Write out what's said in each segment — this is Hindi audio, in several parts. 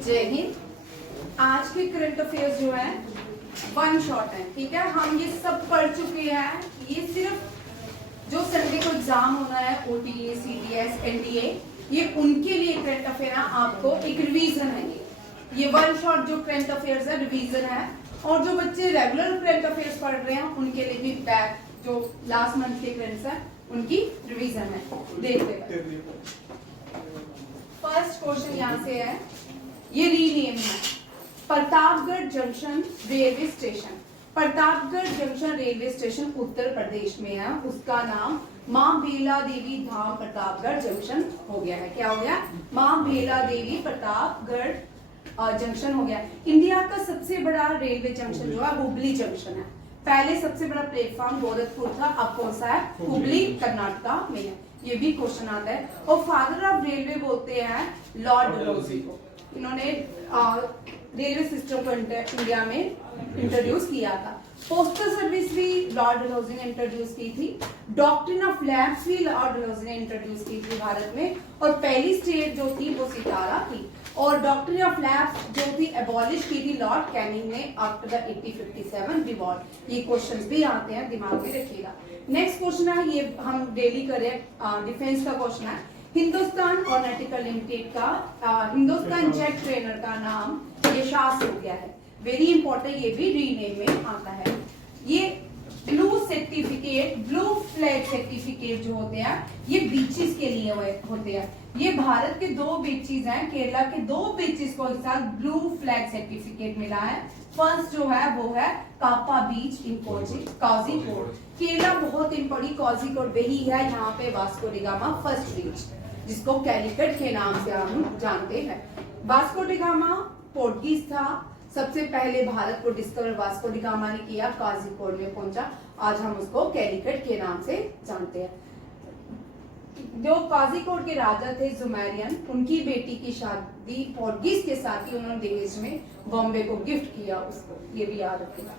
जय हिंद। आज के करंट अफेयर्स जो है वन शॉट है, ठीक है। हम ये सब पढ़ चुके हैं। ये सिर्फ जो संडे को एग्जाम होना है, ओटीए, सीडीएस, एनडीए, ये उनके लिए करंट अफेयर है। आपको एक रिवीजन है। ये वन शॉट जो करंट अफेयर्स है रिवीजन है। और जो बच्चे रेगुलर करंट अफेयर्स पढ़ रहे हैं उनके लिए भी बैक जो लास्ट मंथ के करंट्स है उनकी रिवीजन है। देखते हैं। फर्स्ट क्वेश्चन यहाँ से है, ये रीनेम है। Pratapgarh junction railway station, Pratapgarh junction railway station Uttar Pradesh में है। उसका नाम मां बेला देवी धाम प्रतापगढ़ जंक्शन हो गया है। क्या हो गया? मां बेला देवी प्रतापगढ़ जंक्शन हो गया। इंडिया का सबसे बड़ा रेलवे जंक्शन जो है हुबली जंक्शन है। पहले सबसे बड़ा प्लेटफॉर्म गोरखपुर था, अब कौन सा है? हुबली कर्नाटका में है। ये भी क्वेश्चन आता है। और फादर ऑफ रेलवे बोलते हैं लॉर्ड डलहौजी को। इन्होंने रेलवे सिस्टम को इंडिया में इंट्रोड्यूस किया था। पोस्टल सर्विस भी लॉर्ड डलहौजी ने इंट्रोड्यूस की थी। डॉक्ट्रिन ऑफ लैब्स भी लॉर्ड डलहौजी ने इंट्रोड्यूस की थी भारत में। और पहली स्टेट जो थी वो सितारा थी। और डॉक्ट्रिन ऑफ लैब्स जो थी एबॉलिश की थी लॉर्ड कैनिंग ने आफ्टर द 1857 रिवॉल्ट। ये क्वेश्चंस भी आते हैं, दिमाग में रखिएगा। नेक्स्ट क्वेश्चन है, ये हम डेली करें, डिफेंस का क्वेश्चन है। हिंदुस्तान ऑर्निटिकल लिमिटेड का हिंदुस्तान जेट ट्रेनर का नाम यशास हो गया है। वेरी इंपॉर्टेंट, ये भी रीनेम में आता है। ये blue certificate, blue flag certificate जो होते हैं ये बीचेस के लिए होते हैं। ये भारत के दो बीचेस हैं, केरला के दो बीचेस को एक साथ ब्लू फ्लैग सर्टिफिकेट मिला है। फर्स्ट जो है वो है कापा बीच इन कोझिकोड। केरला बहुत इंपॉर्टेंट, कोझिकोड वही है यहाँ पे वास्को डी गामा फर्स्ट बीच, जिसको कैलिकट के नाम से हम जानते हैं। वास्को डी गामा पोर्टुगीज था। सबसे पहले भारत को डिस्कवर वास्को डी गामा ने किया, कोझिकोड में पहुंचा। आज हम उसको कैलिकट के नाम से जानते हैं। जो कोझिकोड के राजा थे जुमेरियन, उनकी बेटी की शादी पोर्टुगीज के साथ ही उन्होंने दहेज में बॉम्बे को गिफ्ट किया उसको, ये भी याद रखिएगा।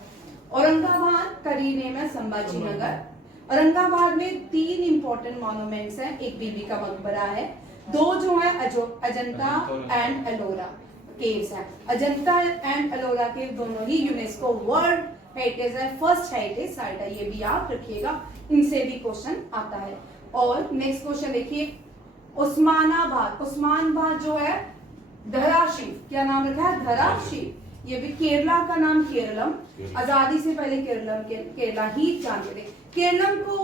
औरंगाबाद का रीनेम है संभाजी नगर। औरंगाबाद में तीन इंपॉर्टेंट मॉन्यूमेंट्स हैं। एक बीबी का मकबरा है, दो जो है अजंता एंड एलोरा केव्स है। अजंता एंड एलोरा केव दोनों ही यूनेस्को वर्ल्ड हेरिटेज है, फर्स्ट हेरिटेज साइट है। ये भी याद रखिएगा, इनसे भी क्वेश्चन आता है। और नेक्स्ट क्वेश्चन देखिए, उस्मानाबाद जो है धराशिव, क्या नाम रखा है? धराशिव। ये भी केरला का नाम केरलम। आजादी से पहले केरला ही जानते थे। केरलम को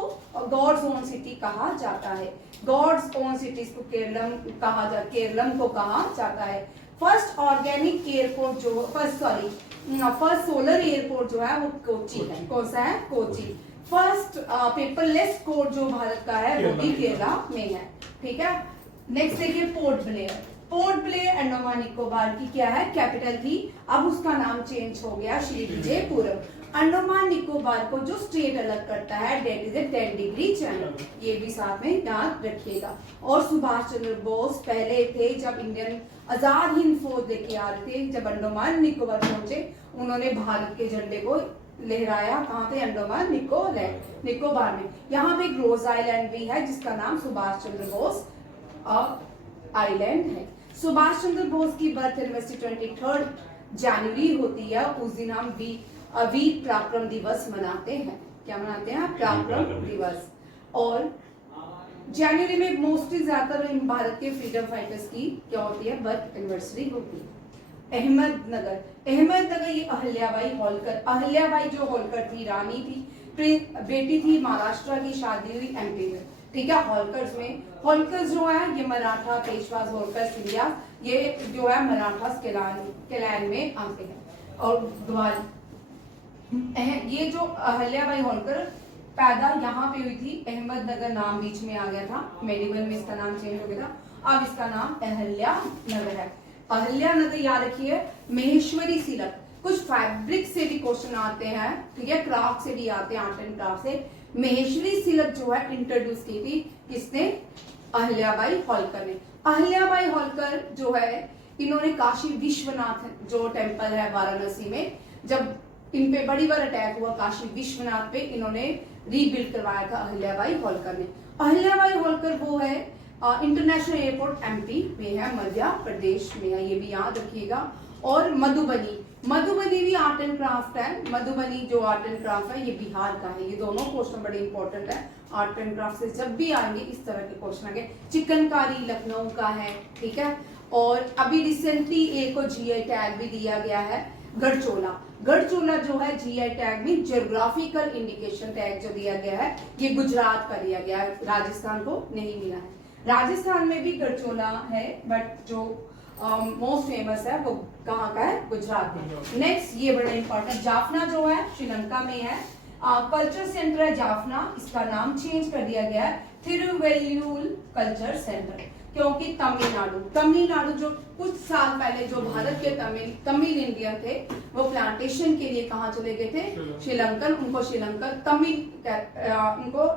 गॉड्स ओन सिटी कहा जाता है। गॉड्स ओन सिटीज को केरलम को कहा जाता है। फर्स्ट ऑर्गेनिक एयरपोर्ट जो फर्स्ट सोलर एयरपोर्ट जो है वो कोची है। कौन सा है? कोची। फर्स्ट पेपरलेस कोर्ट जो भारत का है वो भी केरला में है, ठीक है। नेक्स्ट देखिए, port Blair. Port Blair Andaman Nicobar की क्या है? कैपिटल थी। अब उसका नाम चेंज हो गया श्री विजयपुरम। अंडमान निकोबार को जो स्टेट अलग करता है that is a 10 degree channel. ये भी साथ में याद रखिएगा। और सुभाष चंद्र बोस पहले थे जब इंडियन आजाद हिंद फौज लेके आ रहे थे, जब अंडमान निकोबार पहुंचे उन्होंने भारत के झंडे को लहराया। कहाँ पे? अंडमान निकोबार में। यहाँ पे एक रोज आइलैंड भी है जिसका नाम सुभाष चंद्र बोस आइलैंड है। सुभाष चंद्र बोस की बर्थ एनिवर्सरी 23 जनवरी होती है। उस दिन हम वीर पराक्रम दिवस मनाते हैं। क्या मनाते हैं? पराक्रम दिवस। और जनवरी में मोस्टली ज्यादातर भारत के फ्रीडम फाइटर्स की क्या होती है? बर्थ एनिवर्सरी होती है। अहमदनगर ये अहल्याबाई होलकर। अहल्याबाई जो होलकर थी रानी थी, बेटी थी, महाराष्ट्र की शादी हुई एमपी में, ठीक है। होलकर्स जो है ये मराठा पेशवाज होलकर सिंधिया, ये जो है मराठा क्लैन में आते हैं। और ये जो अहल्याबाई होलकर पैदा यहाँ पे हुई थी, अहमदनगर नाम बीच में आ गया था, मेडिवल में इसका नाम चेंज हो गया था। अब इसका नाम अहल्यानगर है। अहल्यानगर याद रखिए। महेश्वरी सिल्क, कुछ फैब्रिक से भी क्वेश्चन आते हैं, ठीक है, क्राफ्ट से भी आते हैं, आर्ट एंड क्राफ्ट से। महेश्वरी सिल्क जो है इंट्रोड्यूस की थी किसने? अहल्याबाई होलकर ने। अहल्याबाई होलकर जो है इन्होंने काशी विश्वनाथ जो टेम्पल है वाराणसी में, जब इन पे बड़ी बार अटैक हुआ काशी विश्वनाथ पे, इन्होंने रीबिल्ड करवाया था अहल्याबाई होलकर ने। अहल्याबाई होलकर वो है इंटरनेशनल एयरपोर्ट एमपी में है, मध्य प्रदेश में है, ये भी याद रखिएगा। और मधुबनी, मधुबनी भी आर्ट एंड क्राफ्ट है। मधुबनी जो आर्ट एंड क्राफ्ट है ये बिहार का है। ये दोनों क्वेश्चन बड़े इंपॉर्टेंट है, आर्ट एंड क्राफ्ट से जब भी आएंगे इस तरह के क्वेश्चन आएंगे। चिकनकारी लखनऊ का है, ठीक है। और अभी रिसेंटली एक को जीआई टैग भी दिया गया है, गढ़चोला। गढ़चोला जो है जीआई टैग में ज्योग्राफिकल इंडिकेशन टैग जो दिया गया है ये गुजरात का दिया गया है, राजस्थान को नहीं मिला है। राजस्थान में भी गढ़चोला है बट जो मोस्ट फेमस है वो कहाँ का है, गुजरात में। नेक्स्ट ये बड़ा इंपॉर्टेंट, जाफना जो है श्रीलंका में है, कल्चर सेंटर है जाफना, इसका नाम चेंज कर दिया गया है थिरुवेल्लूर कल्चर सेंटर, क्योंकि तमिलनाडु जो कुछ साल पहले जो भारत के तमिल इंडियन थे वो प्लांटेशन के लिए कहाँ चले गए थे, श्रीलंकन, उनको श्रीलंकन उनको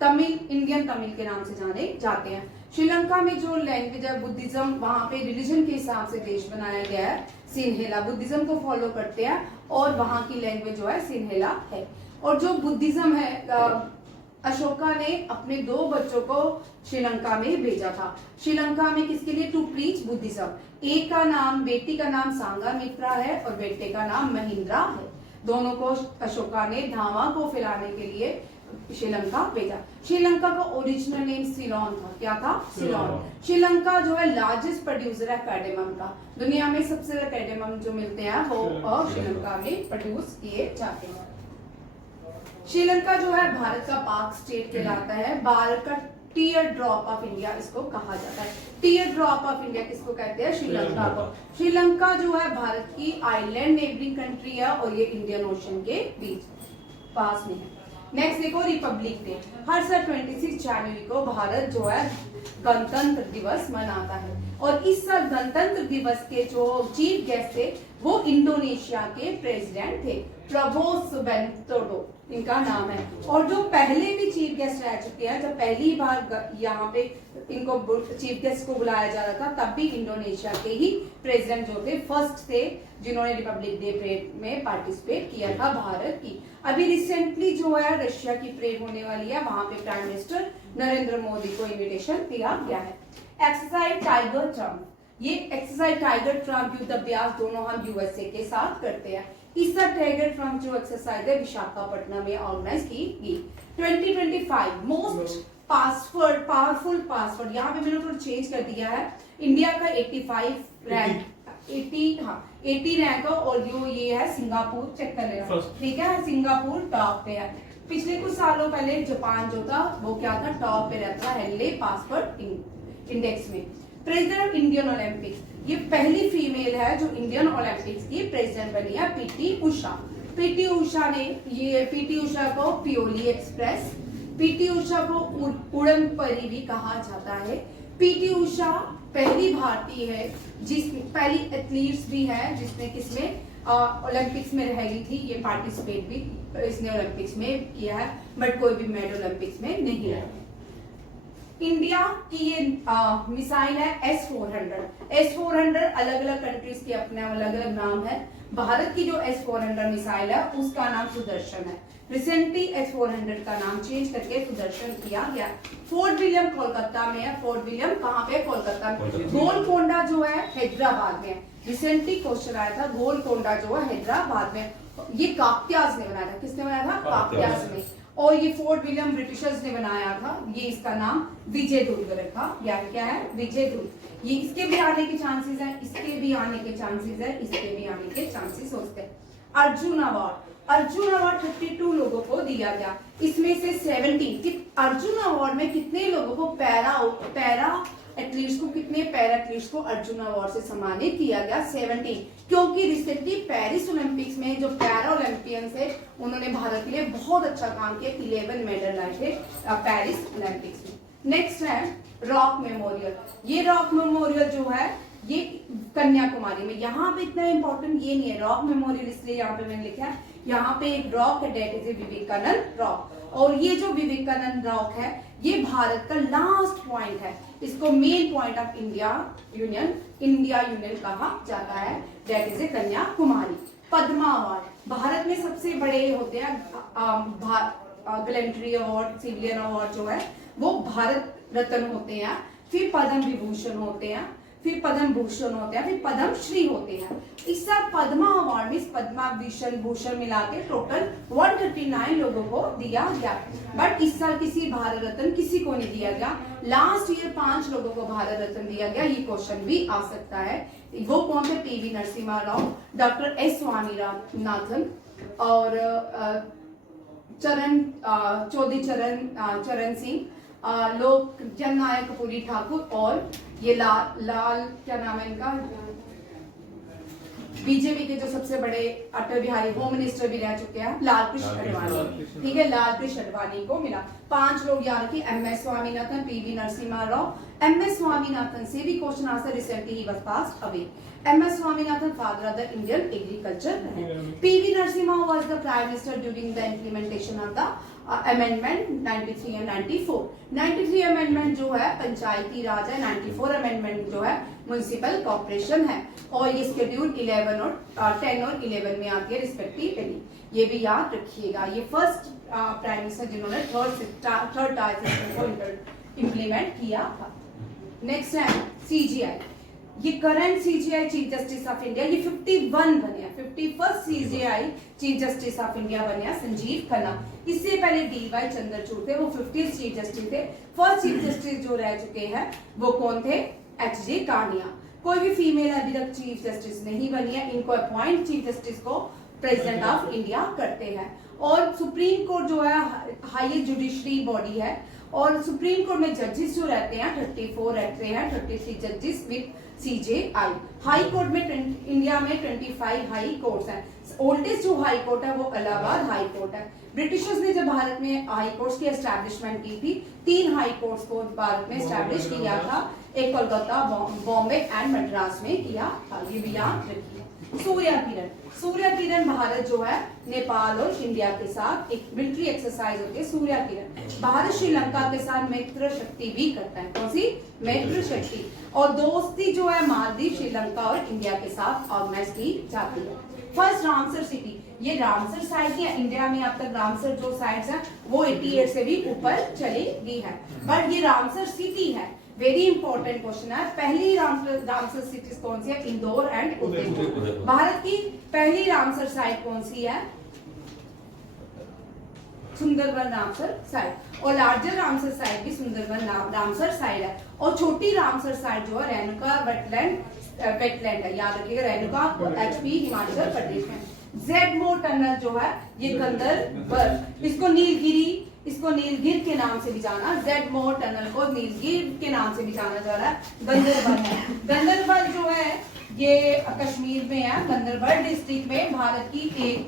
तमिल इंडियन तमिल के नाम से जाने जाते हैं। श्रीलंका में जो लैंग्वेज है बुद्धिज्म, वहां पे रिलीजन के हिसाब से देश बनाया गया है, सिन्हेला बुद्धिज्म को फॉलो करते हैं और वहां की लैंग्वेज जो है सिन्हेला है। और जो बुद्धिज्म है अशोका ने अपने 2 बच्चों को श्रीलंका में भेजा था। श्रीलंका में किसके लिए, टू प्रीच बुद्धिज्म। एक का नाम, बेटी का नाम सांगामित्रा है और बेटे का नाम महिंद्रा है। दोनों को अशोका ने धामा को फैलाने के लिए श्रीलंका भेजा। श्रीलंका का ओरिजिनल नेम सिलोन था, क्या था, सिलोन। श्रीलंका जो है लार्जेस्ट प्रोड्यूसर है कैडेमम का, दुनिया में सबसे ज्यादा कैडेमम जो मिलते हैं वो श्रीलंका में प्रोड्यूस किए जाते हैं। श्रीलंका जो है भारत का पाक स्टेट कहलाता है, भारत का टीयर ड्रॉप ऑफ इंडिया इसको कहा जाता है। टीयर ड्रॉप ऑफ इंडिया किसको कहते हैं, श्रीलंका को। श्रीलंका जो है भारत की आइलैंड नेबरिंग कंट्री है और ये इंडियन ओशन के बीच पास में है। नेक्स्ट देखो रिपब्लिक डे, हर साल 26 जनवरी को भारत जो है गणतंत्र दिवस मनाता है और इस साल गणतंत्र दिवस के जो चीफ गेस्ट थे वो इंडोनेशिया के प्रेसिडेंट थे, प्रबोवो सुबियांतो इनका नाम है। और जो पहले भी चीफ गेस्ट रह चुके हैं, जब पहली बार यहाँ पे इनको चीफ गेस्ट को बुलाया जा रहा था तब भी इंडोनेशिया के ही प्रेसिडेंट जो थे फर्स्ट थे जिन्होंने रिपब्लिक डे परेड में पार्टिसिपेट किया था भारत की। अभी रिसेंटली जो है रशिया की परेड होने वाली है, वहां पे प्राइम मिनिस्टर नरेंद्र मोदी को इन्विटेशन दिया गया है। एक्सरसाइज टाइगर ट्रम्प, ये एक्सरसाइज टाइगर ट्रम्प युद्धाभ्यास दोनों हम यूएसए के साथ करते हैं। इस टाइगर ट्रम्प जो एक्सरसाइज है विशाखापट्टनम में ऑर्गेनाइज की गई। 2025 मोस्ट पावरफुल पासवर्ड, यहाँ पे मैंने थोड़ा चेंज कर दिया है। इंडिया का 85 रैंक 80 रैंक और जो ये है सिंगापुर, चेक कर लेना, ठीक है, सिंगापुर टॉप पे है। पिछले कुछ सालों पहले जापान जो था वो क्या था, टॉप पे रहता है हेनले पासवर्ड इंडेक्स में। प्रेसिडेंट ऑफ इंडियन ओलंपिक्स, ये पहली फीमेल है जो इंडियन ओलंपिक्स की प्रेसिडेंट बनी है, पीटी उषा। पीटी उषा ने ये पीटी उषा को पियोली एक्सप्रेस, पीटी उषा को उड़न परी भी कहा जाता है। पीटी उषा पहली भारतीय है पहली एथलीट्स भी है जिसने किसमें ओलंपिक्स में रह गई थी, ये पार्टिसिपेट भी इसने ओलंपिक्स में किया है बट कोई भी मेडल ओलंपिक्स में नहीं है। इंडिया की ये मिसाइल है S-400 अलग अलग कंट्रीज के अपने अलग अलग नाम है। भारत की जो S-400 मिसाइल है उसका नाम सुदर्शन है। रिसेंटली S-400 का नाम चेंज करके सुदर्शन किया गया। फोर्ट विलियम कोलकाता में है, फोर्ट विलियम कहाँ पे, कोलकाता में। गोलकोंडा जो है हैदराबाद में है। रिसेंटली क्वेश्चन आया था, गोलकोंडा जो है हैदराबाद में, ये काकत्याज ने बनाया था। किसने बनाया था, काकत्याज ने। और ये फोर्ट विलियम ब्रिटिशर्स ने बनाया था, ये इसका नाम विजय दुर्ग रखा, यानी क्या है, विजय दुर्ग। ये इसके भी आने के चांसेस है, इसके भी आने के चांसेस है, इसके भी आने के चांसेस होते हैं। अर्जुन अवार्ड 32 लोगों को दिया गया, इसमें से 17 अर्जुन अवार्ड में कितने लोगों को पैरा एथलीट्स को, कितने पैरा एथलीट्स को अर्जुन अवार्ड से सम्मानित किया गया, 17। क्योंकि रिसेंटली पेरिस ओलंपिक्स में जो पैरा ओलंपियंस है उन्होंने भारत के लिए बहुत अच्छा काम किया, 11 मेडल लाए थे पेरिस ओलंपिक्स में। नेक्स्ट है रॉक मेमोरियल। ये रॉक मेमोरियल जो है ये कन्याकुमारी में, यहाँ पे इतना इंपॉर्टेंट ये नहीं है रॉक मेमोरियल, इसलिए यहाँ पे मैंने लिखा है, यहाँ पे एक रॉक है डेट इज विवेकानंद रॉक। और ये जो विवेकानंद रॉक है ये भारत का लास्ट पॉइंट है, इसको main point of India union कहा जाता है, that is Kanyakumari. Padma award Bharat में सबसे बड़े होते हैं, गैलेंट्री अवार्ड, सिविलियन अवार्ड जो है वो भारत रत्न होते हैं, फिर पद्म विभूषण होते हैं, फिर पद्म भूषण होते हैं, फिर पद्म श्री होते हैं। इस साल पद्मा अवार्ड में पद्मा भूषण मिला के टोटल 139 लोगों को दिया गया, बट इस साल किसी भारत रत्न किसी को नहीं दिया गया। लास्ट ईयर 5 लोगों को भारत रत्न दिया गया। ये क्वेश्चन भी आ सकता है। वो कौन थे? PV Narasimha Rao, doctor S Swaminathan और चरण सिंह, लोक जननायक कपूरी ठाकुर और ये लाल क्या नाम है इनका, बीजेपी के जो सबसे बड़े अटल बिहारी होम मिनिस्टर भी रह चुके हैं, लाल कृष्ण अडवाणी। ठीक है, लाल कृष्ण अडवाणी को मिला। 5 लोग याद रखिए, MS. Swaminathan, PV Narasimha Rao. MS. Swaminathan से भी क्वेश्चन आंसर रिसेंटली ही was passed away. M.S. Swaminathan, father of the Indian agriculture. P.V. Narasimha was the prime minister during the implementation of the amendment 93 and 94. 93 amendment जो है पंचायती राज है, 94 amendment जो है म्युनिसिपल कॉर्पोरेशन है, और ये शेड्यूल 11 और 10 और 11 में आती है रिस्पेक्टिवली। ये भी याद रखिएगा। ये फर्स्ट प्राइम मिनिस्टर जिन्होंने थर्ड टायर सिस्टम को इम्प्लीमेंट किया था। नेक्स्ट है CGI। ये current CGI chief justice of India, ये 51 बने, 51st CGI chief justice of India बने संजीव खन्ना। इससे पहले DY चंद्रचूड़ थे, वो 50th चीफ जस्टिस थे। फर्स्ट चीफ जस्टिस जो रह चुके हैं वो कौन थे? HJ कानिया। कोई भी फीमेल अभी तक चीफ जस्टिस नहीं बनी है। इनको अपॉइंट चीफ जस्टिस को प्रेसिडेंट ऑफ इंडिया करते हैं। और सुप्रीम कोर्ट जो है हाईएस्ट जुडिशरी बॉडी है, और सुप्रीम कोर्ट में जजेस जो रहते हैं 34 रहते हैं, 33 जजेस विद CJI। हाई कोर्ट में इंडिया में 25 हाई कोर्ट्स हैं। ओल्डेस्ट जो हाई कोर्ट है वो इलाहाबाद हाई कोर्ट है। ब्रिटिशर्स ने जब भारत में हाई कोर्ट्स की एस्टैब्लिशमेंट की थी, 3 हाई कोर्ट्स को भारत में एस्टैब्लिश किया था। एक कोलकाता, बॉम्बे एंड मद्रास में किया था। ये भी याद रखिए। सूर्य किरण, सूर्य किरण भारत जो है नेपाल और इंडिया के साथ एक मिलिट्री एक्सरसाइज होती है। सूर्य किरण भारत श्रीलंका के साथ मित्र शक्ति भी करता है। कौन सी? मित्र शक्ति। और दोस्ती जो है मालदीव, श्रीलंका और इंडिया के साथ ऑर्गेनाइज की जाती है। फर्स्ट रामसर सिटी, ये रामसर साइट है। इंडिया में अब तक रामसर जो साइट्स हैं वो 88 से भी ऊपर चली गई है, बट ये रामसर सिटी है। वेरी इंपॉर्टेंट क्वेश्चन है। पहली रामसर सिटीज कौन सी है? इंदौर एंड उदयपुर। भारत की पहली रामसर साइट कौन सी है? Sundarban Ramsar site. और लार्जर रामसर साइट भी सुंदरबन रामसर साइट है। और छोटी रामसर साइट जो है रेणुका वेटलैंड है, याद रखिएगा। रेणुका HP हिमाचल प्रदेश में। जेडमोर टनल जो है ये गंदरबल, इसको नीलगिर के नाम से भी जाना, जेडमोर टनल को नीलगिर के नाम से भी जाना जा रहा है। गंदरबल है, गंदरबल जो है ये कश्मीर में है। गंदरबल डिस्ट्रिक्ट में भारत की एक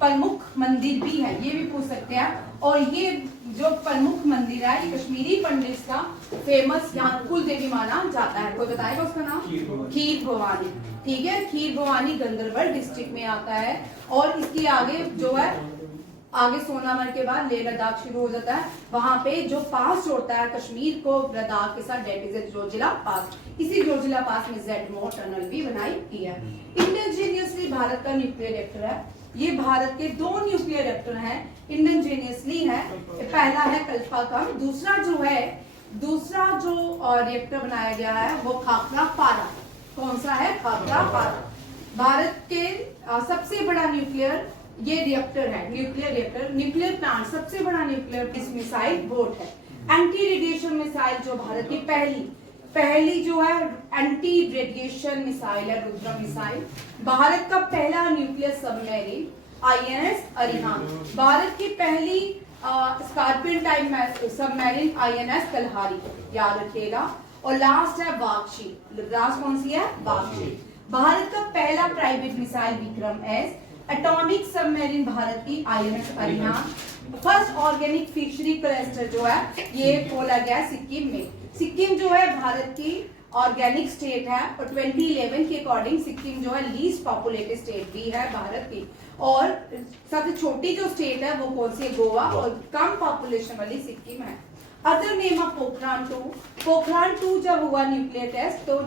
प्रमुख मंदिर भी है, ये भी पूछ सकते हैं। और ये जो प्रमुख मंदिर है ये कश्मीरी पंडित का फेमस यहाँ कुल देवी माना जाता है। कोई बताएगा उसका नाम? खीर भवानी। ठीक है, खीर भवानी गंदरबल डिस्ट्रिक्ट में आता है। और इसके आगे जो है, आगे सोनामर्ग के बाद लेह लद्दाख शुरू हो जाता है। वहां पे जो पास जोड़ता है कश्मीर को लद्दाख के साथ, डेट इज जोजिला पास। इसी जोजिला पास में जेडमोर टनल भी बनाई गई है। इंडियनजेनियसली भारत का न्यूक्लियर रिएक्टर है। ये भारत के 2 न्यूक्लियर रिएक्टर हैं, इंडियनजेनियसली है। पहला है कल्पाकम, दूसरा जो रिएक्टर बनाया गया है वो खाखरा पारा। कौन सा है? खाखरा पारा। भारत के सबसे बड़ा न्यूक्लियर ये रिएक्टर है, न्यूक्लियर प्लांट, सबसे बड़ा न्यूक्लियर मिसाइल बोट है। एंटी रेडिएशन मिसाइल जो भारत की पहली जो है एंटी रेडिएशन मिसाइल है, रुद्रम मिसाइल। भारत का पहला nuclear submarine INS Arihant. Bharat की पहली scorpion type submarine INS Kalahari, याद रखिएगा। और लास्ट है वाक्षी। लास्ट कौन सी है? वाक्षी। भारत का पहला private missile Vikram S। Atomic submarine Bharat की INS Arihant. First organic fishery cluster जो है ये खोला गया सिक्किम में। सिक्किम जो है भारत की ऑर्गेनिक स्टेट है, और 2011 के अकॉर्डिंग सिक्किम जो है लीस्ट पॉपुलेटेड स्टेट भी है भारत की। और सबसे छोटी जो स्टेट है वो कौन सी? गोवा। और कम पॉपुलेशन वाली सिक्किम है। अदर नेम ऑफ पोखरान 2 जब हुआ न्यूक्लियर टेस्ट तो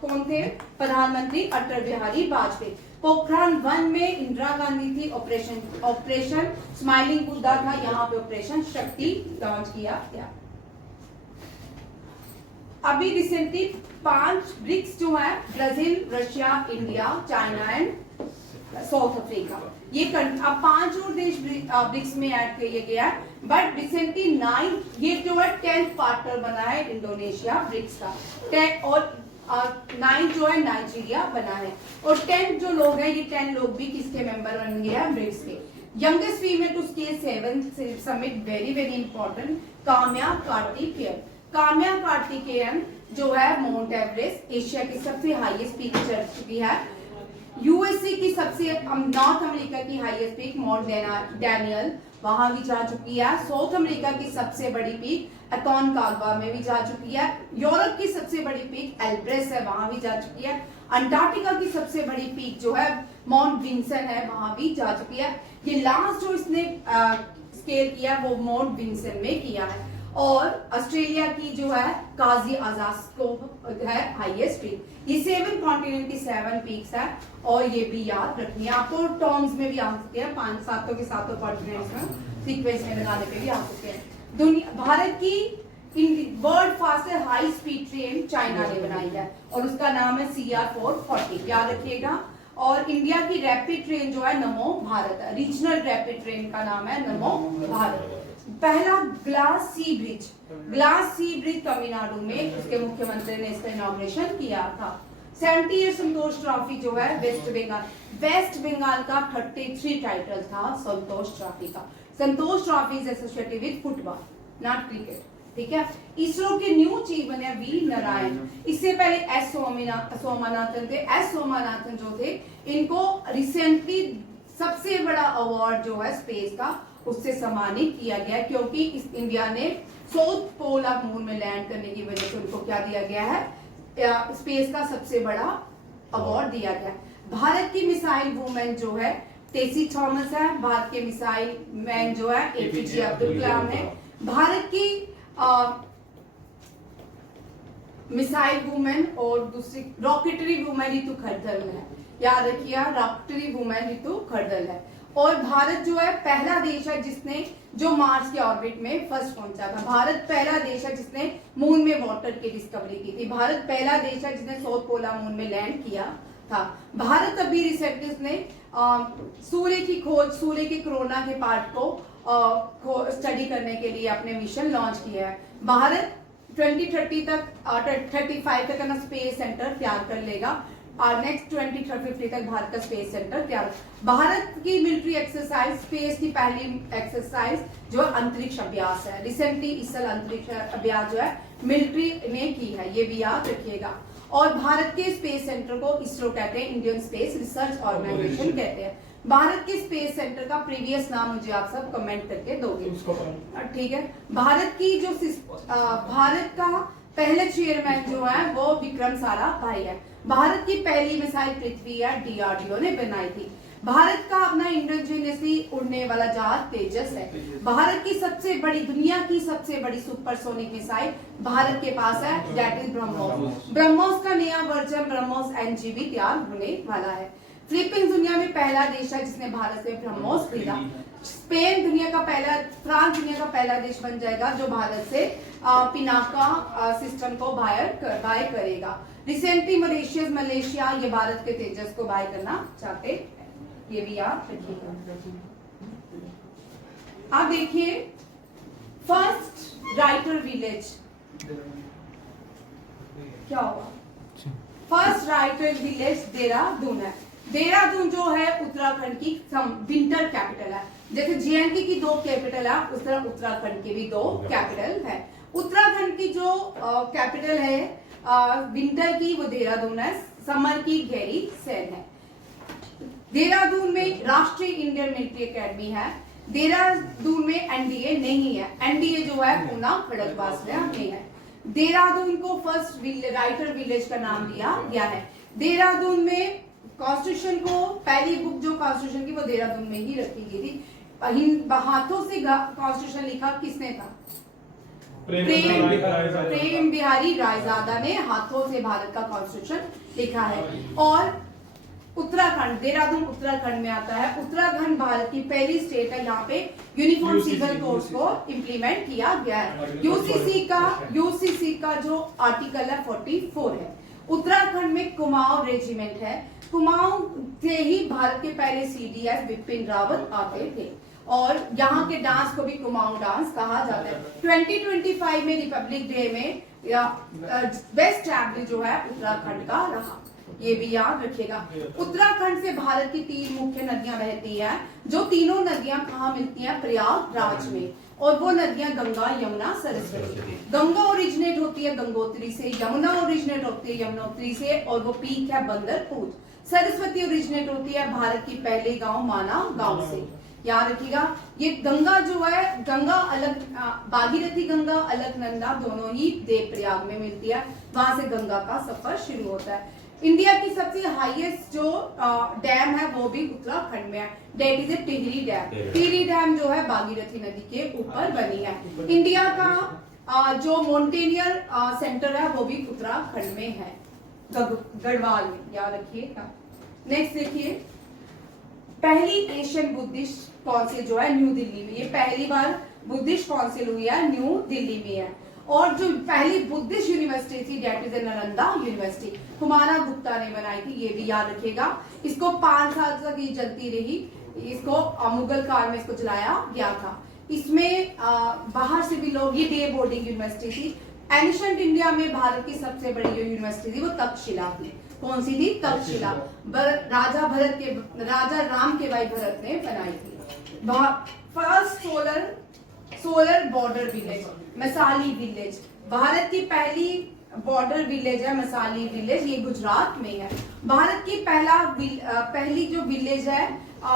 कौन थे? प्रधानमंत्री अटल बिहारी वाजपेयी। पोखरान 1 में इंदिरा गांधी थी। ऑपरेशन स्माइलिंग बुद्धा था, यहाँ पे ऑपरेशन शक्ति लॉन्च किया गया। अभी रिसेंटली 5 ब्रिक्स जो है, Brazil, Russia, India, China and south Africa, ये अब 5 और देश ब्रिक्स में ऐड किया गया है। बट रिसेंटली 9 ये जो है 10th पार्टनर बना है इंडोनेशिया ब्रिक्स का, 10 और 9 जो है नाइजीरिया बना है, और 10 जो लोग हैं, ये 10 लोग भी किसके मेंबर बन गए हैं, ब्रिक्स के। Youngest female to scale 7th summit, very very important, Kamya Karthikeyan. Kamya Karthikeyan जो है माउंट एवरेस्ट, एशिया की सबसे हाईएस्ट पीक चढ़ चुकी है। यूएसए की सबसे, नॉर्थ अमेरिका की हाईएस्ट पीक माउंट डैनियल, वहां भी जा चुकी है। साउथ अमेरिका की सबसे बड़ी पीक अकोनकाग्वा में भी जा चुकी है। यूरोप की सबसे बड़ी पीक एल्ब्रेस है, वहां भी जा चुकी है। अंटार्कटिका की सबसे बड़ी पीक जो है माउंट विंसन है, वहां भी जा चुकी है। ये लास्ट जो इसने स्केल किया वो माउंट विंसन में किया है। और ऑस्ट्रेलिया की जो है काजी अजास्को है हाईएस्ट पीक। ये 7 कॉन्टिनेंट की 7 पीक्स है, और ये भी याद रखनी है आपको। टर्म्स में भी आ सकते हैं, 5 सातों के सातों कॉन्टिनेंट्स में सीक्वेंस में लगाने पे भी आ सकते हैं। दुनिया भारत की world fastest high speed train China ने बनाई है, और उसका नाम है CR440, याद रखिएगा। और इंडिया की रैपिड ट्रेन जो है नमो भारत है, रीजनल रैपिड ट्रेन का नाम है नमो भारत। पहला ग्लास सी ब्रिज तमिलनाडु में, उसके मुख्यमंत्री ने इसका इनॉग्रेशन किया था। 70 ईयर संतोष ट्रॉफी जो है वेस्ट बंगाल का 33 टाइटल था संतोष ट्रॉफी का। Santosh trophy is associated with football, not cricket, ठीक है। इसरो के न्यू चीफ बने वी नारायण, इससे पहले एस सोमनाथन थे। एस सोमनाथन जो थे, इनको रिसेंटली सबसे बड़ा अवार्ड जो है स्पेस का, उससे सम्मानित किया गया, क्योंकि इस इंडिया ने साउथ पोल ऑफ मून में लैंड करने की वजह से उनको क्या दिया गया है, स्पेस का सबसे बड़ा अवार्ड दिया गया। भारत की मिसाइल वुमेन जो है टेसी थॉमस है, भारत के मिसाइल मैन जो है APJ अब्दुल कलाम है। भारत की मिसाइल वुमेन और दूसरी रॉकेटरी वुमेन रितु खरदल है, याद रखिए, रॉकेटरी वुमेन रितु खरदल है। और भारत जो है पहला देश है जिसने जो मार्स के ऑर्बिट में फर्स्ट पहुंचा था। भारत पहला देश है जिसने मून में वाटर की डिस्कवरी की थी। भारत पहला देश है जिसने साउथ पोलर मून में लैंड किया था। भारत अभी रिसेंटली ने सूर्य की खोज, सूर्य के कोरोना के पार्ट को स्टडी करने के लिए अपने मिशन लॉन्च किया है। भारत 2030 तक 35 तक अपना स्पेस सेंटर तैयार कर लेगा, और नेक्स्ट 2050 तक भारत का स्पेस सेंटर तैयार। भारत की मिलिट्री एक्सरसाइज, स्पेस की पहली एक्सरसाइज जो अंतरिक्ष अभ्यास है, रिसेंटली इसल अंतरिक्ष अभ्यास जो है मिलिट्री ने की है, ये भी याद रखिएगा। और भारत के स्पेस सेंटर को इसरो कहते हैं, इंडियन स्पेस रिसर्च ऑर्गेनाइजेशन कहते हैं। भारत के स्पेस सेंटर का प्रीवियस नाम मुझे आप सब कमेंट करके दोगे, ठीक है। भारत की जो भारत का पहले चेयरमैन जो है वो विक्रम साराभाई है। भारत की पहली मिसाइल पृथ्वी है, DRDO ने बनाई थी। भारत का अपना इंडिजिनियसली उड़ने वाला जहाज तेजस है। भारत की सबसे बड़ी, दुनिया की सबसे बड़ी सुपरसोनिक मिसाइल भारत के पास है, दैट इज ब्रह्मोस। ब्रह्मोस का नया वर्जन ब्रह्मोस NGB तैयार होने वाला है। फिलीपींस दुनिया में पहला देश है जिसने भारत से ब्रह्मोस खरीदा। स्पेन दुनिया का पहला, फ्रांस दुनिया का पहला देश बन जाएगा जो भारत से पिनाका सिस्टम को बाय करेगा। रिसेंटली मलेशिया ये भारत के तेजस को बाय करना चाहते हैं, ये भी याद रखिएगा। आप देखिए फर्स्ट राइटर विलेज क्या होगा, फर्स्ट राइटर विलेज देहरादून है। देहरादून जो है उत्तराखंड की विंटर कैपिटल है। जैसे JNK की 2 कैपिटल है, उस तरह उत्तराखंड की भी 2 कैपिटल है। उत्तराखंड की जो कैपिटल है विंटर की वो देहरादून है, समर की गैरीसैंण है। देहरादून में राष्ट्रीय इंडियन मिलिट्री एकेडमी है। देहरादून में NDA नहीं है, NDA जो है पूना खड़गवासला में है। देहरादून को फर्स्ट राइटर विलेज का नाम दिया गया है। देहरादून में कॉन्स्टिट्यूशन को, पहली बुक जो कॉन्स्टिट्यूशन की वो देहरादून में ही रखी गई थी। हाथों से कॉन्स्टिट्यूशन लिखा किसने था, प्रेम बिहारी रायजादा ने हाथों से भारत का कॉन्स्टिट्यूशन लिखा है। और उत्तराखंड, देहरादून उत्तराखंड में आता है। उत्तराखंड भारत की पहली स्टेट है, यहाँ पे यूनिफॉर्म सिविल कोड्स को इम्प्लीमेंट किया गया है। यूसीसी का जो आर्टिकल है 44 है। उत्तराखंड में कुमाऊं रेजिमेंट है। कुमाऊं से ही भारत के पहले सीडीएस बिपिन रावत आते थे और यहाँ के डांस को भी कुमाऊं डांस कहा जाता है। 2025 में रिपब्लिक डे में बेस्ट एवरेज जो है उत्तराखंड का रहा, ये भी याद रखिएगा। उत्तराखंड से भारत की 3 मुख्य नदियां बहती हैं, जो तीनों नदियां कहाँ मिलती हैं? प्रयागराज में। और वो नदियां गंगा, यमुना, सरस्वती। गंगा ओरिजिनेट होती है गंगोत्री से, यमुना ओरिजिनेट होती है यमुनोत्री से, और वो पीक है बंदरपूर। सरस्वती ओरिजिनेट होती है भारत की पहले गांव माना गांव से। याद रखिएगा, ये गंगा जो है, गंगा अलग, भागीरथी गंगा, अलकनंदा दोनों ही देवप्रयाग में मिलती है, वहां से गंगा का सफर शुरू होता है। इंडिया की सबसे हाईएस्ट जो डैम है वो भी उत्तराखंड में है, that is a Tehri dam. Tehri dam जो है भागीरथी नदी के ऊपर बनी है। इंडिया का जो माउंटेनियर सेंटर है वो भी उत्तराखंड में है, गढ़वाल में, याद रखिएगा। नेक्स्ट देखिए, पहली एशियन बुद्धिस्ट काउंसिल जो है न्यू दिल्ली में, ये पहली बार बुद्धिस्ट काउंसिल हुई है न्यू दिल्ली में है। और जो पहली बुद्धिस्ट यूनिवर्सिटी थी that is Nalanda university, Kumara Gupta ने बनाई थी, ये भी याद रखिएगा। इसको 5 साल तक ये जलती रही, इसको मुगल काल में इसको जलाया गया था। इसमें बाहर से भी लोग, ये डे बोर्डिंग यूनिवर्सिटी थी। एंशिएंट इंडिया में भारत की सबसे बड़ी जो यूनिवर्सिटी थी वो तक्षशिला थी। कौन सी थी? तक्षशिला। राजा राम के भाई भरत ने बनाई थी। First solar border village, Masali village, Bharat की पहली बॉर्डर विलेज है मसाली विलेज, ये गुजरात में है। भारत की पहली जो विलेज है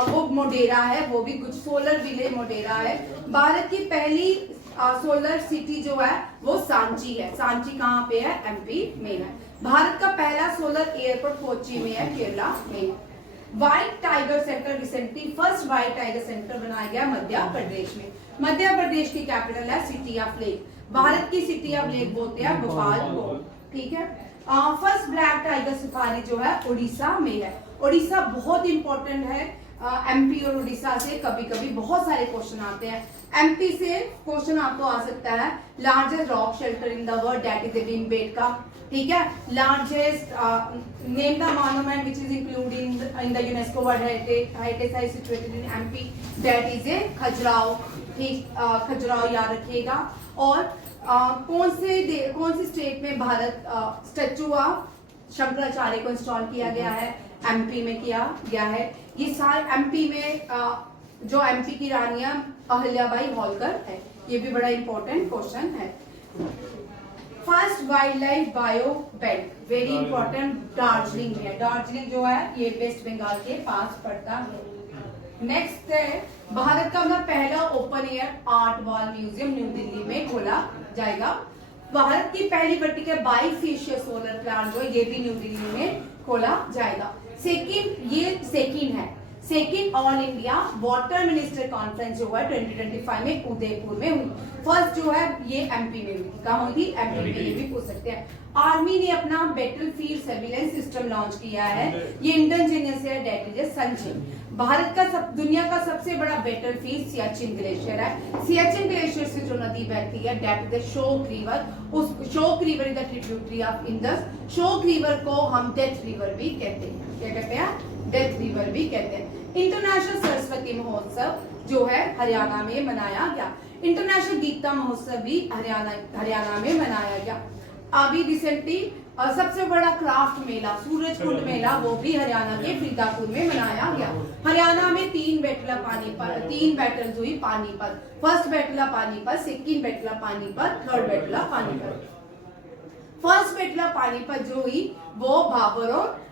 वो मोडेरा है, वो भी सोलर विलेज मोडेरा है। भारत की पहली सोलर सिटी जो है वो सांची है। सांची कहाँ पे है? एमपी में है। भारत का पहला सोलर एयरपोर्ट कोच्चि में है, केरला में। White tiger centre recently, first white tiger centre बनाया गया मध्य प्रदेश में। मध्य प्रदेश की कैपिटल है सिटी ऑफ लेक। भारत की सिटी ऑफ लेक बोलते हैं भोपाल को, ठीक है। फर्स्ट ब्लैक टाइगर सफारी जो है उड़ीसा में है। उड़ीसा बहुत इंपॉर्टेंट है, एमपी और उड़ीसा से कभी कभी बहुत सारे क्वेश्चन आते हैं। एमपी से क्वेश्चन आपको आ सकता है, largest rock shelter in the world that is a Bhimbetka, ठीक है। Largest name the monument which is included in the UNESCO world heritage site situated in MP, that is a Khajuraho, ठीक, खजुराहो याद रखिएगा। और कौन सी स्टेट में भारत स्टैचू ऑफ शंकराचार्य को इंस्टॉल किया गया है? एमपी में किया गया है। ये सारे एमपी में जो एमपी की रानियां अहिल्याबाई होलकर है, ये भी बड़ा इंपॉर्टेंट क्वेश्चन है। First wild life bio bank, very important, Darjeeling में है। दार्जिलिंग जो है ये वेस्ट बंगाल के पास पड़ता है। नेक्स्ट है, भारत का अपना पहला open air art wall museum new Delhi में खोला जाएगा। भारत की पहली वर्टिकल बाइफेशियल सोलर प्लांट जो है ये भी न्यू दिल्ली में खोला जाएगा। Second all India water minister conference जो है 2025 में उदयपुर में हुई। फर्स्ट जो है ये एमपी में हुई थी। कहाँ हुई थी? एमपी में। ये भी पूछ सकते हैं। आर्मी ने अपना बैटलफील्ड सर्विलेंस सिस्टम लॉन्च किया है, ये इंडिजीनियस है, डेट इज सनचिन। भारत का दुनिया का सबसे बड़ा बैटलफील्ड सियाचिन ग्लेशियर है। सियाचिन ग्लेशियर से जो नदी बहती है डेट इज शोक रिवर। उस शोक river is the tributary of Indus. शोक रिवर को हम डेथ रिवर भी कहते हैं। क्या कहते हैं? डेथ रिवर भी कहते हैं। इंटरनेशनल सरस्वती महोत्सव जो है हरियाणा में मनाया गया। इंटरनेशनल गीता महोत्सव भी हरियाणा में मनाया गया। अभी रिसेंटली सबसे बड़ा क्राफ्ट मेला सूरजकुंड मेला वो भी हरियाणा के फरीदापुर में मनाया गया। हरियाणा में 3 बैटल हुई Panipat. First battle Panipat, second battle Panipat, third battle Panipat. First battle Panipat जो हुई वो बाबर और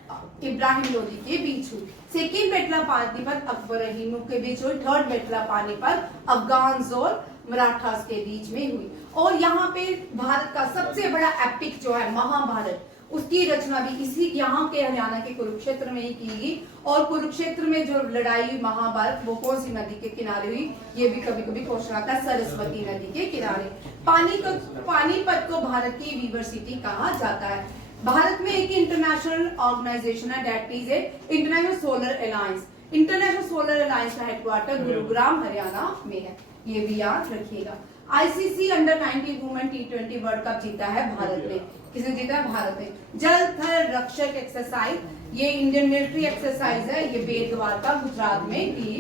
इब्राहिम लोदी के बीच हुई। सेकेंड बैटल पानीपत अकबर और हिमू के बीच हुई। थर्ड बैटल पानीपत अफगान्स और मराठास के बीच में हुई। और यहाँ पे भारत का सबसे बड़ा एपिक जो है महाभारत, उसकी रचना भी इसी यहाँ के हरियाणा के कुरुक्षेत्र में ही की गई। और कुरुक्षेत्र में जो लड़ाई हुई महाभारत वो कौन सी नदी के किनारे हुई? ये भी कभी कभी क्वेश्चन आता है, सरस्वती नदी के किनारे। पानीपत को भारत की रिवर सिटी कहा जाता है। भारत में एक इंटरनेशनल ऑर्गेनाइजेशन है, that is a international solar alliance. International solar alliance का हेडक्वार्टर गुरुग्राम हरियाणा में है, ये भी याद रखिएगा। ICC under 19 women T20 world cup जीता है भारत ने। किसने जीता है? भारत ने। जल थल रक्षक एक्सरसाइज, ये इंडियन मिलिट्री एक्सरसाइज है, ये बेट द्वारका गुजरात में की।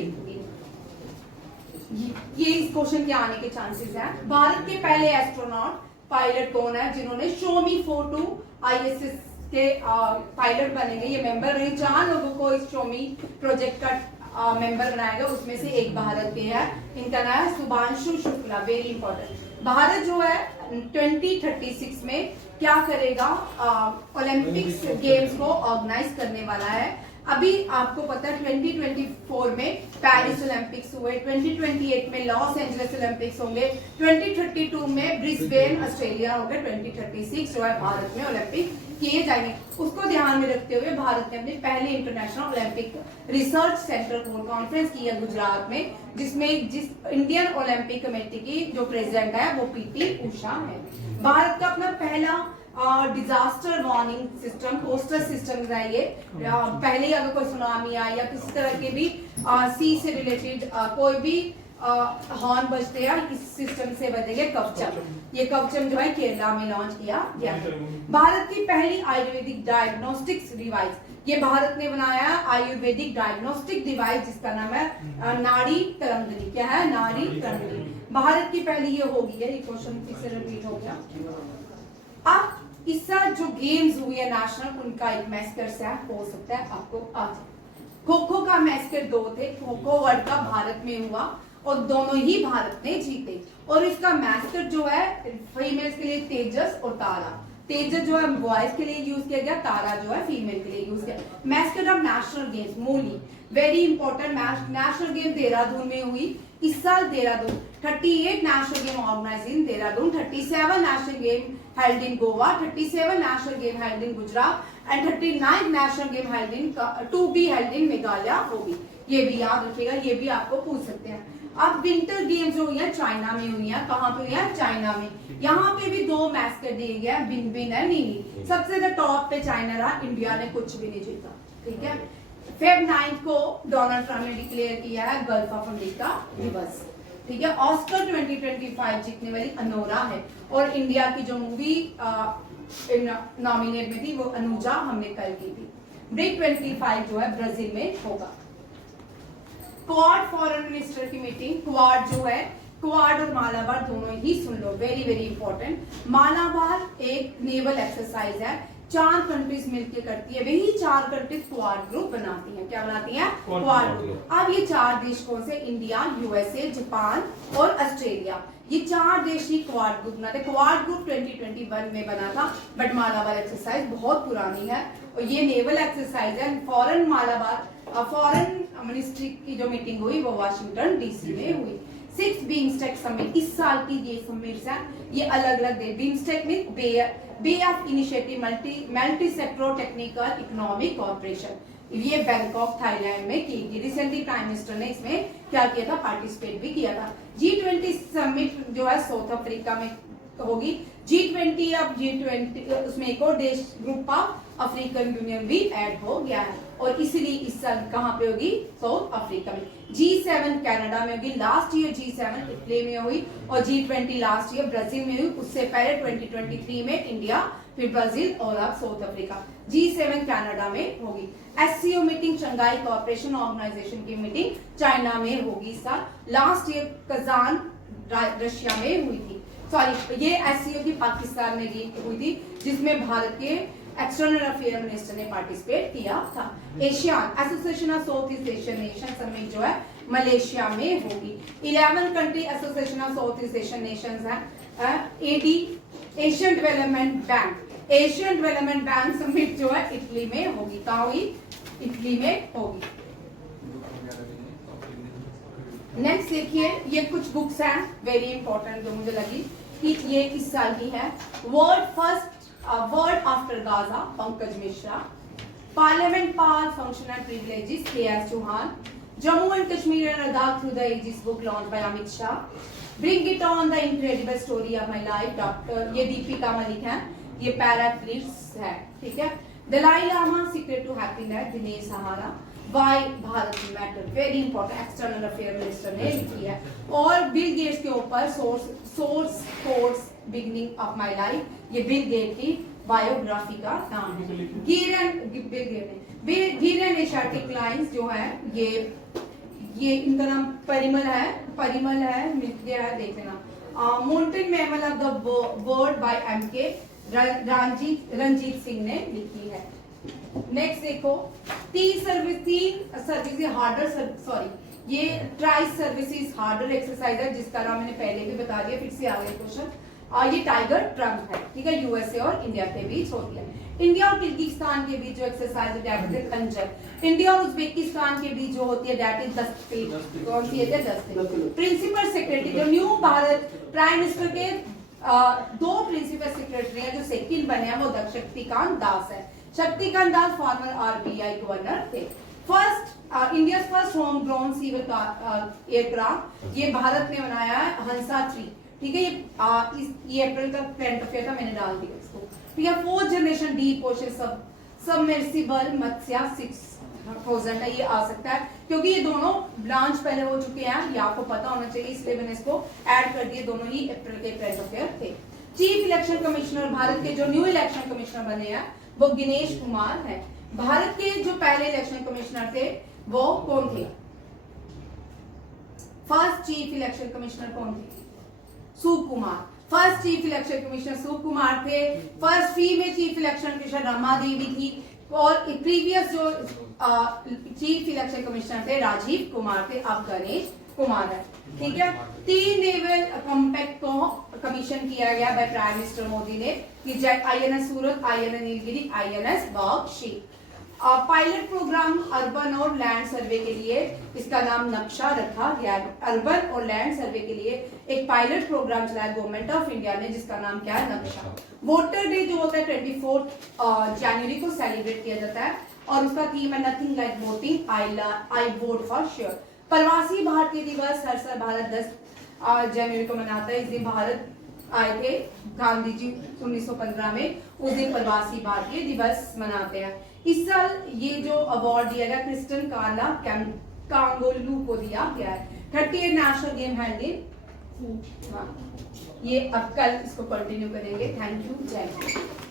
ये इस क्वेश्चन के आने के चांसेस हैं। भारत के पहले एस्ट्रोनॉट पायलट कौन है जिन्होंने शोमी 42 ISS के पायलट बनेंगे, ये मेंबर बने। 4 लोगों को इस शोमी प्रोजेक्ट का मेंबर बनाया गया, उसमें से एक भारत के है, इनका नाम है शुभांशु शुक्ला। Very important. भारत जो है 2036 में क्या करेगा? ओलंपिक्स गेम्स को ऑर्गेनाइज करने वाला है। अभी आपको पता है 2024 में पेरिस ओलंपिक्स हुए, 2028 में लॉस एंजलिस ओलंपिक्स होंगे, 2032 में ब्रिस्बेन ऑस्ट्रेलिया होगा, 2036 जो है भारत में ओलंपिक किए जाएंगे। उसको ध्यान में रखते हुए भारत ने अपने पहले इंटरनेशनल ओलंपिक रिसर्च सेंटर को कॉन्फ्रेंस किया गुजरात में, जिसमें इंडियन ओलंपिक कमेटी की जो प्रेसिडेंट है वो PT उषा है। भारत का अपना पहला disaster warning system, coastal system है ये। पहले ही अगर कोई सुनामी आए या किसी तरह के भी सी से रिलेटेड कोई भी हॉर्न बजते हैं, इस सिस्टम से बजेंगे कवचम। ये कवचम जो है केरला में लॉन्च किया गया है। भारत की पहली आयुर्वेदिक डायग्नोस्टिक्स डिवाइस, ये भारत ने बनाया आयुर्वेदिक डायग्नोस्टिक डिवाइस, जिसका नाम है नाड़ी तरंगिणी। क्या है? नाड़ी तरंगिणी। भारत की पहली ये होगी, ये क्वेश्चन फिर से रिपीट हो गया। अब इस साल जो गेम्स हुई है नेशनल, उनका एक मैस्कट हो सकता है आपको आज। खो खो का मैस्कट 2 थे। खो खो वर्ल्ड कप भारत में हुआ और दोनों ही भारत ने जीते। और इसका मैस्कट जो है फीमेल्स के लिए तेजस और तारा। तेजस जो है बॉयज के लिए यूज किया गया, तारा जो है फीमेल के लिए यूज किया। Mascot of national games Mauli, very important. National game Dehradun में हुई इस साल। Dehradun 38 national game organise in Dehradun, 37 national game held in Goa, 37 national game held in Gujarat and 39 national game held in to be held in Meghalaya होगी। ये भी याद रखिएगा, ये भी आपको पूछ सकते हैं। अब विंटर गेम्स जो हुई है चाइना में हुई है। कहाँ पे हुई है? चाइना में। यहाँ पे भी 2 मैच कर दिए गए, बिन है नीनी। सबसे ज्यादा टॉप पे चाइना रहा, इंडिया ने कुछ भी नहीं जीता। ठीक है। Feb 9 को डोनाल्ड ट्रम्प ने डिक्लेयर किया है गल्फ ऑफ अमेरिका दिवस। ठीक है। ऑस्कर 2025 जीतने वाली अनोरा है और इंडिया की जो मूवी नॉमिनेट में थी वो अनुजा हमने कल की थी। ब्रिक 25 जो है ब्राजील में होगा। क्वाड फॉरेन मिनिस्टर की मीटिंग। क्वाड जो है, क्वाड और मालाबार दोनों ही सुन लो, वेरी वेरी इंपॉर्टेंट। मालाबार एक नेवल एक्सरसाइज है, 4 कंट्रीज मिलकर करती है, वही 4 कंट्रीज क्वाड ग्रुप बनाती हैं। क्या बनाती हैं? Quad group. अब ये 4 देश कौन से? इंडिया, USA, जापान और ऑस्ट्रेलिया। ये 4 देश ही क्वाड ग्रुप बनाते। क्वाड ग्रुप 2021 में बना था, बट मालाबार एक्सरसाइज बहुत पुरानी है और ये नेवल एक्सरसाइज है। फॉरेन मालाबार फॉरेन मिनिस्ट्री की जो मीटिंग हुई वो वाशिंगटन DC में हुई। 6 बिम्स्टेक समिट, इस साल की ये समिट्स हैं, ये अलग अलग दे। बिम्स्टेक में bay of initiative multi sector technical economic cooperation, ये बैंकॉक थाईलैंड में की गई। रिसेंटली प्राइम मिनिस्टर ने इसमें क्या किया था? पार्टिसिपेट भी किया था। G20 समिट जो है साउथ अफ्रीका में होगी। G20 अब G20 उसमें एक और देश ग्रुप ऑफ अफ्रीकन यूनियन भी ऐड हो गया है और इसलिए इस साल कहाँ पे होगी? साउथ अफ्रीका में। G7 कनाडा में होगी। लास्ट ईयर G7 इटली में हुई और G20 लास्ट ईयर ब्राजील में हुई। उससे पहले 2023 में इंडिया, फिर ब्राजील और अब साउथ अफ्रीका। G7 कनाडा में होगी। SCO meeting Shanghai cooperation organisation की मीटिंग चाइना में होगी इस साल। लास्ट ईयर कजान रशिया में हुई थी। सॉरी, ये SCO की पाकिस्तान में हुई थी, जिसमें भारत के एक्सटर्नल अफेयर मिनिस्टर ने पार्टिसिपेट किया था। ASEAN association of South East Asian nation summit जो है मलेशिया में होगी। 11 country association of South East Asian nations है। AD Asian development bank, Asian development bank summit जो है इटली में होगी। कहाँ हुई? इटली में होगी। नेक्स्ट देखिए, ये कुछ बुक्स हैं वेरी इंपॉर्टेंट जो मुझे लगी कि ये इस साल की है। Word after Gaza Pankaj Mishra, parliament power function and privileges KS Chauhan, Jammu and Kashmir and Ladakh through the ages book launch by Amit Shah, bring it on the incredible story of my life doctor, ये दीपिका मलिक हैं। ये पैरा एथलीट्स है, ठीक है। Dalai Lama secret to happiness, Dinesh Sahara, why Bharat matter, very important, external affair minister ने लिखी है। और बिल गेट्स के ऊपर source codes beginning of my life, ये बिल गेट की बायोग्राफी का नाम है। गिरन एशियाटिक लाइन्स जो है ये इनका नाम परिमल है, मिल गया है, देख लेना। Montane mammal of the world by M K Ranjit Singh ने लिखी है। नेक्स्ट देखो, तीन सर्विस हार्डर, सॉरी ये ट्राइस सर्विसेज हार्डर एक्सरसाइज है, जिसका नाम मैंने पहले भी बता दिया, फिर से आ गया क्वेश्चन। ये टाइगर ट्रम्प है, ठीक है, यूएसए और इंडिया के बीच होती है। इंडिया और किर्गिस्तान के बीच जो एक्सरसाइज है दैट इज कंजक। इंडिया और उज्बेकिस्तान के बीच जो होती है दैट इज 10 कौन सी है, 10। प्रिंसिपल सेक्रेटरी जो न्यू भारत प्राइम मिनिस्टर के दो प्रिंसिपल सेक्रेटरी हैं जो सेकंड बने हैं, वो शक्तिकांत दास है। Shaktikanta Das former RBI governor थे। India first home grown civil aircraft, ये भारत ने बनाया है हंसा 3, ठीक है। ये अप्रैल का करंट अफेयर था, मैंने डाल दिया इसको, ठीक है। 4th generation deep ocean submersible Matsya 6000 है, ये आ सकता है क्योंकि ये दोनों लॉन्च पहले हो चुके हैं, ये आपको पता होना चाहिए, इसलिए मैंने इसको ऐड कर दिए, दोनों ही अप्रैल के करंट अफेयर थे। चीफ इलेक्शन कमिश्नर, भारत के जो न्यू इलेक्शन कमिश्नर बने हैं वो गिनेश कुमार है। भारत के जो पहले इलेक्शन कमिश्नर थे वो कौन थे? फर्स्ट चीफ इलेक्शन कमिश्नर कौन थे? Sukumar. First chief election commissioner Sukumar थे। First female chief election commissioner Rama Devi थी। और प्रीवियस जो चीफ इलेक्शन कमिश्नर थे राजीव कुमार थे, अब गणेश कुमार है, ठीक है। 3 नेवल कॉम्पैक्ट को कमीशन किया गया बाय प्राइम मिनिस्टर मोदी ने, कि INS Surat, INS Nilgiri, INS Bakhshi. Pilot program urban और लैंड सर्वे के लिए इसका नाम नक्शा रखा गया है। अर्बन और लैंड सर्वे के लिए एक पायलट प्रोग्राम चलाया गवर्नमेंट ऑफ इंडिया ने, जिसका नाम क्या है? नक्शा। वोटर डे जो होता है 24 जनवरी को सेलिब्रेट किया जाता है और उसका थीम है nothing like voting, I vote for sure. प्रवासी भारतीय दिवस हर साल भारत 10 जनवरी को मनाता है। इस दिन भारत आए थे गांधी जी 1915 में, उस दिन प्रवासी भारतीय दिवस मनाते हैं। इस साल ये जो अवार्ड दिया गया क्रिस्टन कार्ला कांगोलू को दिया गया है। 38 नेशनल गेम हैंडलिंग, ये अब कल इसको कंटिन्यू करेंगे। थैंक यू, जय हिंद।